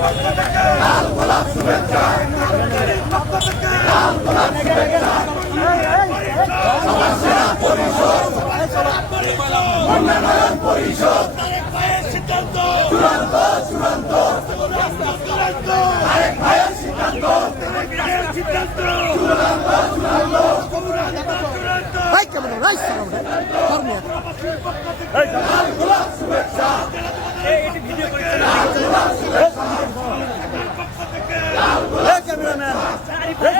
লাল গোলাপ শুভেচ্ছা লাল গোলাপ শুভেচ্ছা উন্নয়ন পরিষদ তারেক ভাইয়ের সিদ্ধান্ত চূড়ান্ত চূড়ান্ত তারেক ভাইয়ের সিদ্ধান্ত সিদ্ধান্ত চূড়ান্ত চূড়ান্ত ভাই কেমন রাইস লাল গোলাপ শুভেচ্ছা ক্যামেরাম্যান উন্নয়ন পরিষদ উন্নয়ন পরিষদ ভাইয়ের সিদ্ধান্ত চূড়ান্ত চূড়ান্ত চূড়ান্ত চূড়ান্ত মুন্না ভাই উন্নয়ন পরিষদ সবার সেরা পরিষদ বগুড়াবাসীর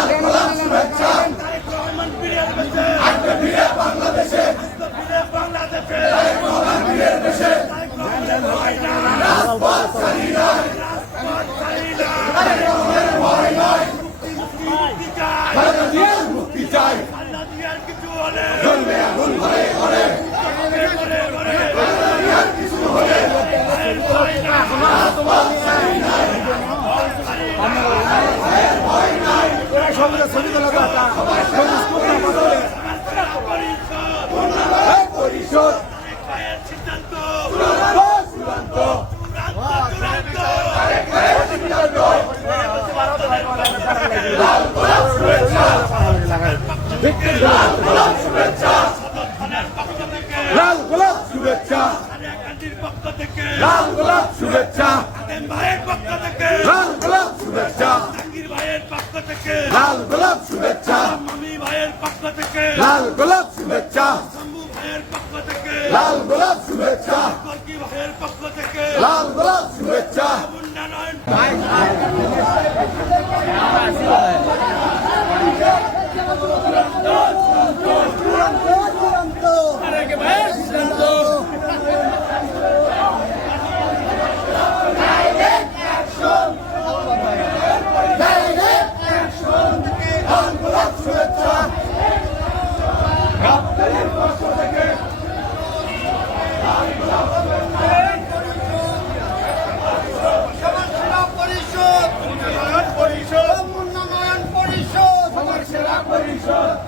পরিষদ। লাল গোলাপ শুভেচ্ছা। পক্ষ থেকে শুভেচ্ছা। ভাইয়ের পক্ষ থেকে লাল লাল গোলাপ শুভেচ্ছা। লাল গোলাপ শুভেচ্ছা। ভাইয়ের পক্ষ থেকে লাল গোলাপ শুভেচ্ছা কর্কি ভাইয়ের পক্ষ থেকে লাল গোলাপ শুভেচ্ছা উন্নয়ন পরিষদ উন্নয়ন পরিষদ উন্নয়ন পরিষদ